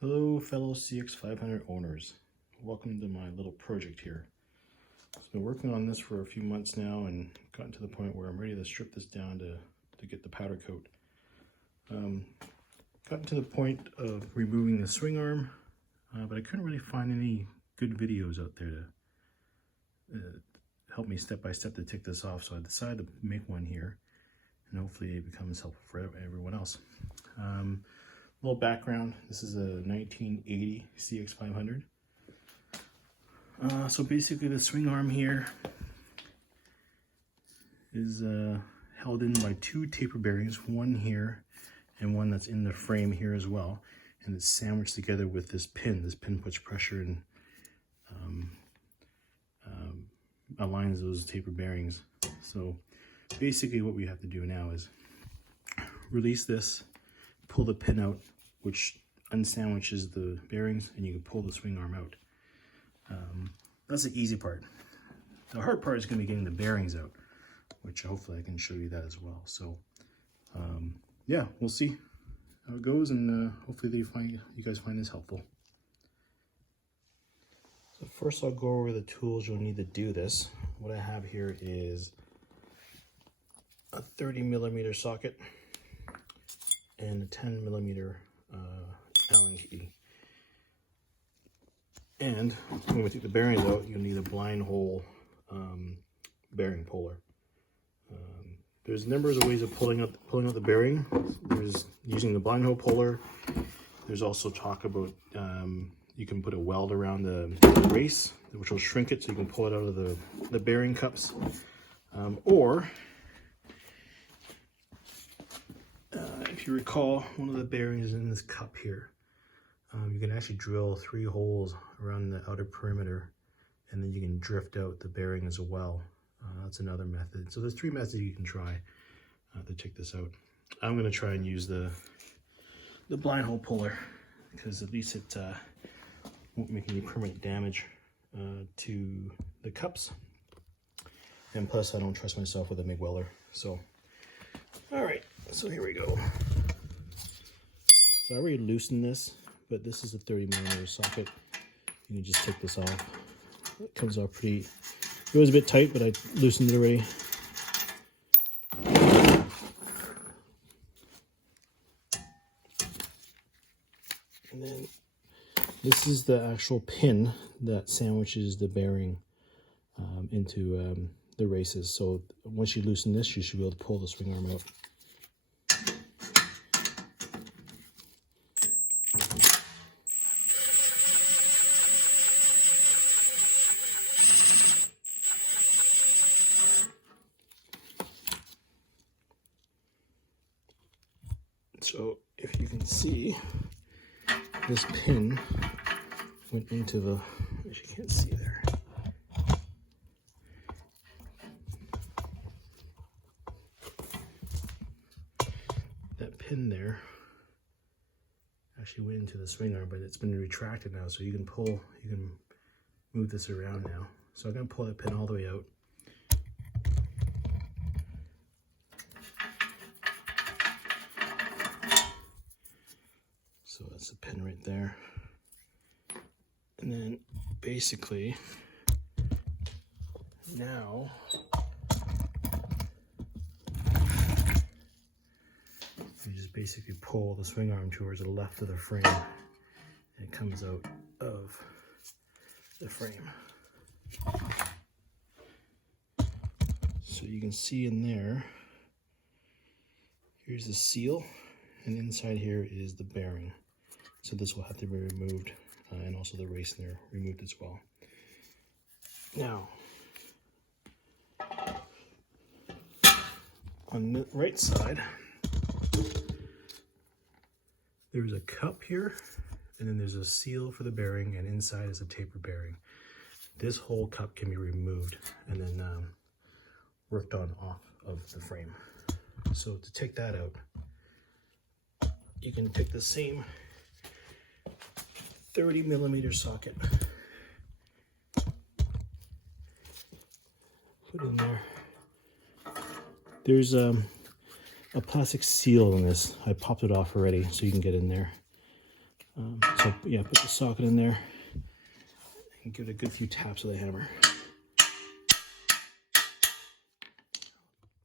Hello fellow CX500 owners, welcome to my little project here. I've been working on this for a few months now and gotten to the point where I'm ready to strip this down to get the powder coat. Gotten to the point of removing the swing arm, but I couldn't really find any good videos out there to help me step by step to take this off, so I decided to make one here and hopefully it becomes helpful for everyone else. Little background, this is a 1980 CX500. So basically the swing arm here is held in by two taper bearings, one here and one that's in the frame here as well. And it's sandwiched together with this pin. This pin puts pressure and aligns those taper bearings. So basically what we have to do now is release this, pull the pin out, which unsandwiches the bearings, and you can pull the swing arm out. That's the easy part. The hard part is going to be getting the bearings out, which hopefully I can show you that as well. So yeah, we'll see how it goes, and hopefully you guys find this helpful. So first I'll go over the tools you'll need to do this. What I have here is a 30mm socket and a 10mm Allen key. And when we take the bearings out, you'll need a blind hole bearing puller. There's numbers of ways of pulling out the bearing. There's using the blind hole puller. There's also talk about you can put a weld around the race, which will shrink it so you can pull it out of the bearing cups. Or if you recall, one of the bearings is in this cup here. You can actually drill 3 holes around the outer perimeter, and then you can drift out the bearing as well. That's another method. So there's 3 methods you can try to take this out. I'm going to try and use the blind hole puller, because at least it won't make any permanent damage to the cups. And plus, I don't trust myself with a MIG welder. So, all right, so here we go. So I already loosened this, but this is a 30mm socket. You can just take this off. It comes off pretty, it was a bit tight, but I loosened it already. And then this is the actual pin that sandwiches the bearing into the races. So once you loosen this, you should be able to pull the swing arm out. So if you can see, this pin went into the, which you can't see there. That pin there actually went into the swing arm, but it's been retracted now, so you can move this around now. So I'm going to pull that pin all the way out. So that's the pin right there. And then basically now you just basically pull the swing arm towards the left of the frame, and it comes out of the frame. So you can see in there, here's the seal, and inside here is the bearing. So this will have to be removed, and also the race there removed as well. Now, on the right side, there's a cup here, and then there's a seal for the bearing, and inside is a taper bearing. This whole cup can be removed and then worked on off of the frame. So to take that out, you can take the same 30mm socket, put in there. There's a plastic seal in this. I popped it off already so you can get in there. So yeah, put the socket in there and give it a good few taps with a hammer.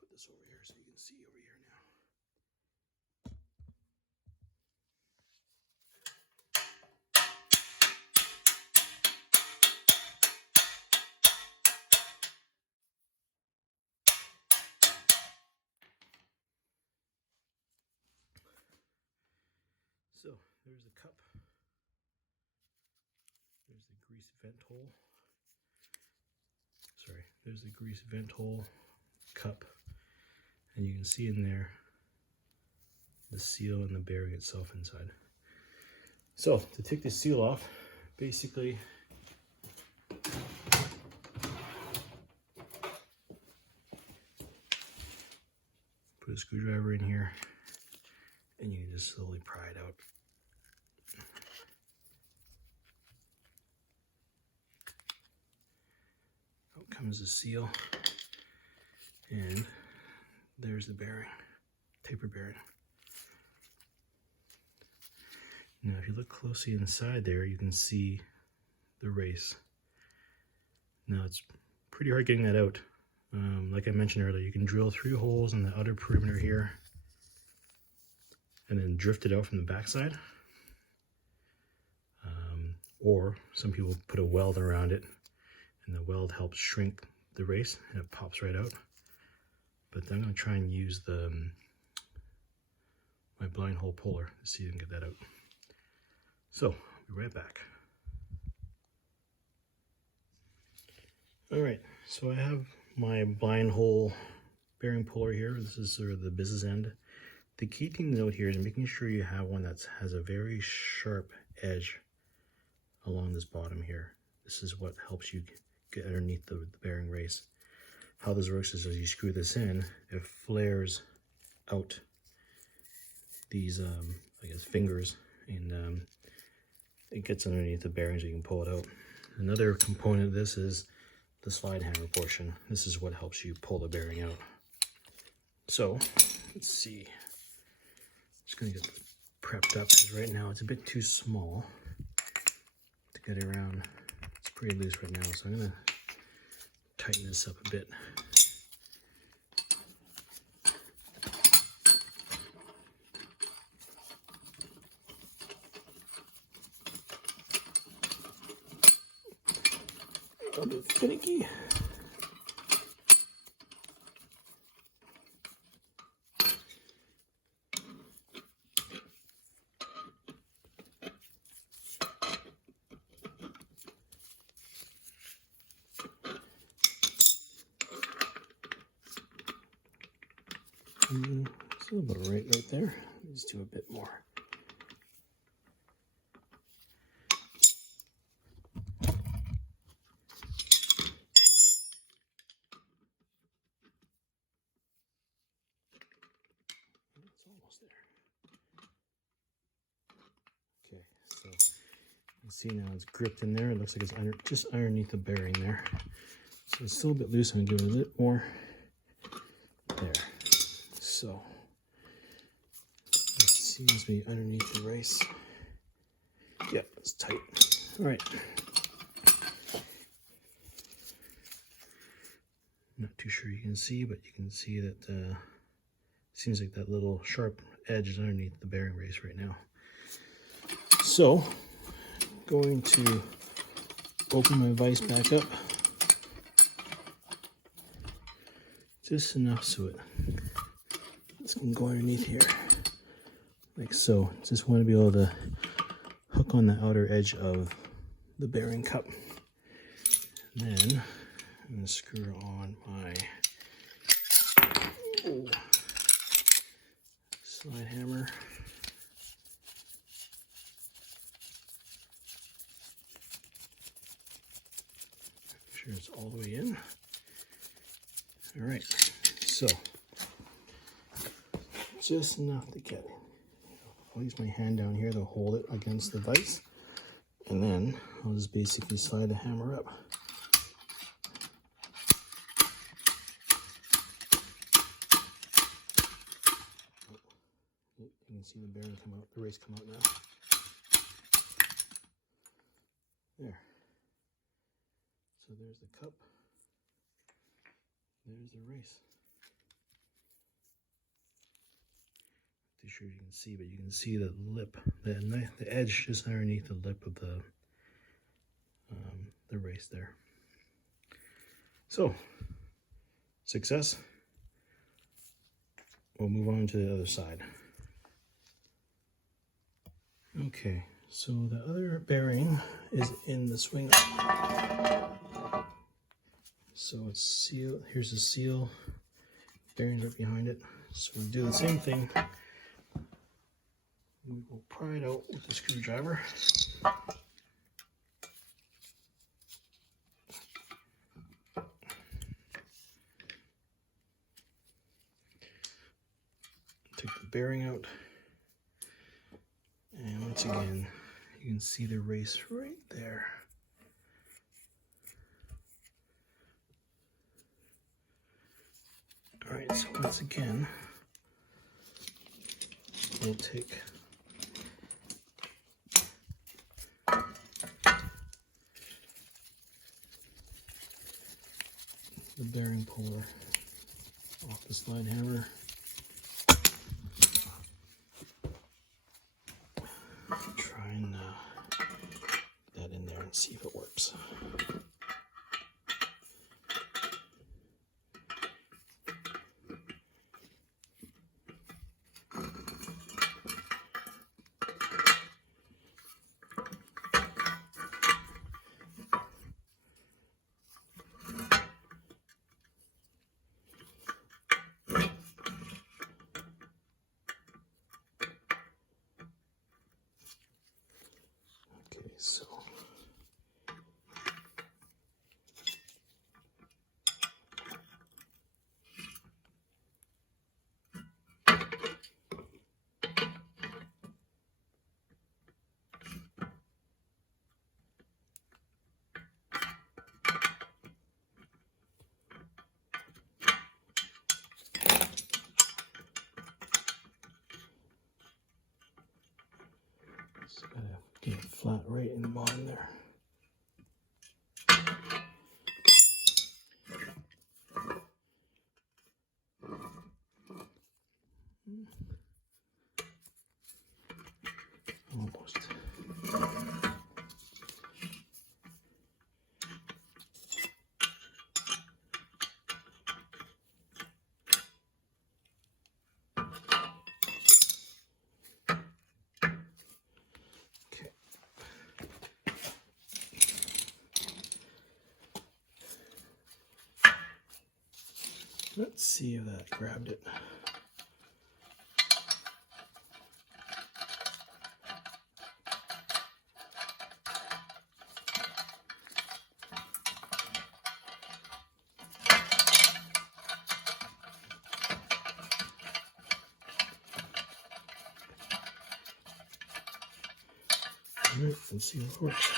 Put this over here so you can see over here now. So there's the cup. There's the grease vent hole. Sorry, there's the grease vent hole cup. And you can see in there the seal and the bearing itself inside. So to take the seal off, basically put a screwdriver in here and you can just slowly pry it out. Out comes the seal, and there's the bearing, taper bearing. Now if you look closely inside there, you can see the race. Now it's pretty hard getting that out. Like I mentioned earlier, you can drill 3 holes in the outer perimeter here and then drift it out from the backside. Or some people put a weld around it, and the weld helps shrink the race and it pops right out. But I'm going to try and use my blind hole puller to see if I can get that out. So, I'll be right back. Alright, so I have my blind hole bearing puller here. This is sort of the business end. The key thing to note here is making sure you have one that has a very sharp edge along this bottom here. This is what helps you get underneath the bearing race. How this works is as you screw this in, it flares out these I guess fingers, and it gets underneath the bearing so you can pull it out. Another component of this is the slide hammer portion. This is what helps you pull the bearing out. So let's see, just gonna get prepped up because right now it's a bit too small to get around. It's pretty loose right now, so I'm gonna tighten this up a bit. A bit finicky. It's a little bit right there. Let's do a bit more. It's almost there. Okay, so you can see now it's gripped in there. It looks like it's just underneath the bearing there. So it's still a bit loose. I'm gonna give it a bit more. There. So it seems to be underneath the race. Yeah, it's tight. All right. Not too sure you can see, but you can see that seems like that little sharp edge is underneath the bearing race right now. So, going to open my vise back up just enough so this can go underneath here, like so. Just want to be able to hook on the outer edge of the bearing cup. And then I'm going to screw on my slide hammer. Make sure it's all the way in. All right, so just enough to get it. I'll use my hand down here to hold it against the vise, and then I'll just basically slide the hammer up. You can see the bearing come out, the race come out now. There. So there's the cup. There's the race. Not sure you can see, but you can see the lip, the edge just underneath the lip of the race there. So, success. We'll move on to the other side. Okay, so the other bearing is in the swing. So it's sealed. Here's the seal. Bearings right behind it. So we do the same thing. We will pry it out with a screwdriver. Take the bearing out. And once again, you can see the race right there. All right, so once again, we'll take the bearing puller off the slide hammer. Try and get that in there and see if it works. Okay, so just gotta get it flat right in the bottom there. Almost. Okay. Let's see if that grabbed it. All right, let's see if it works.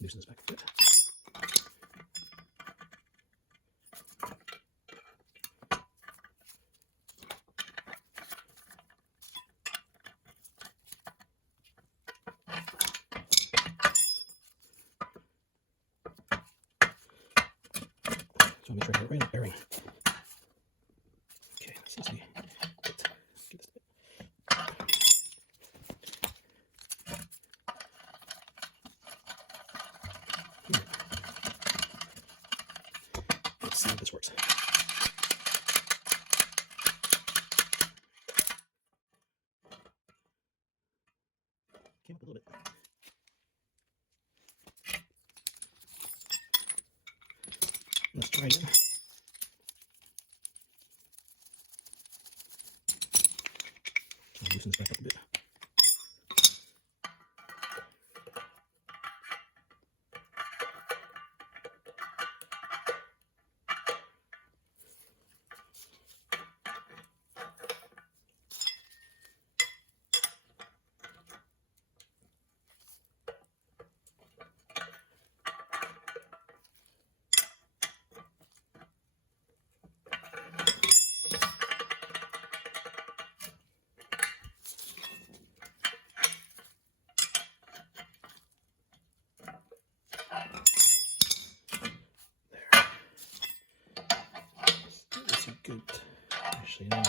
Loosen this back a bit. So make sure I get it right in the bearing. Okay, this seems to be it. Get this bit. Let's see if this works. Came up a little bit. Let's try again. I'll loosen this back up a bit. Actually, no.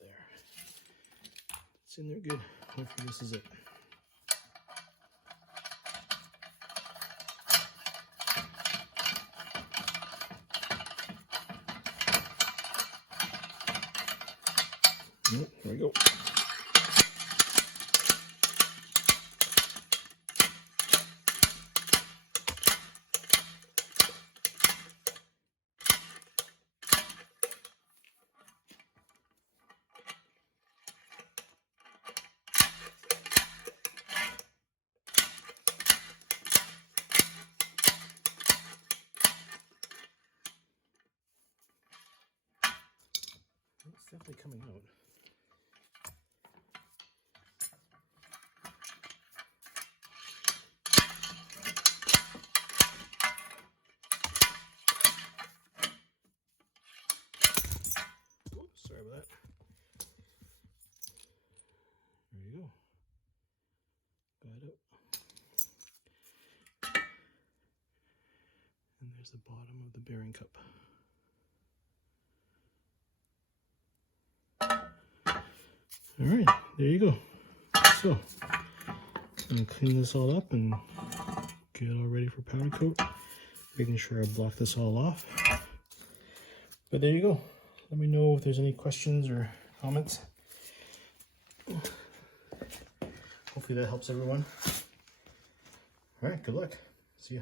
There. It's in there good. Hopefully this is it. There we go. It's definitely coming out. Oops, sorry about that. There you go. Got it. And there's the bottom of the bearing cup. All right, there you go. So, I'm gonna clean this all up and get it all ready for powder coat. Making sure I block this all off. But there you go. Let me know if there's any questions or comments. Hopefully that helps everyone. All right, good luck. See ya.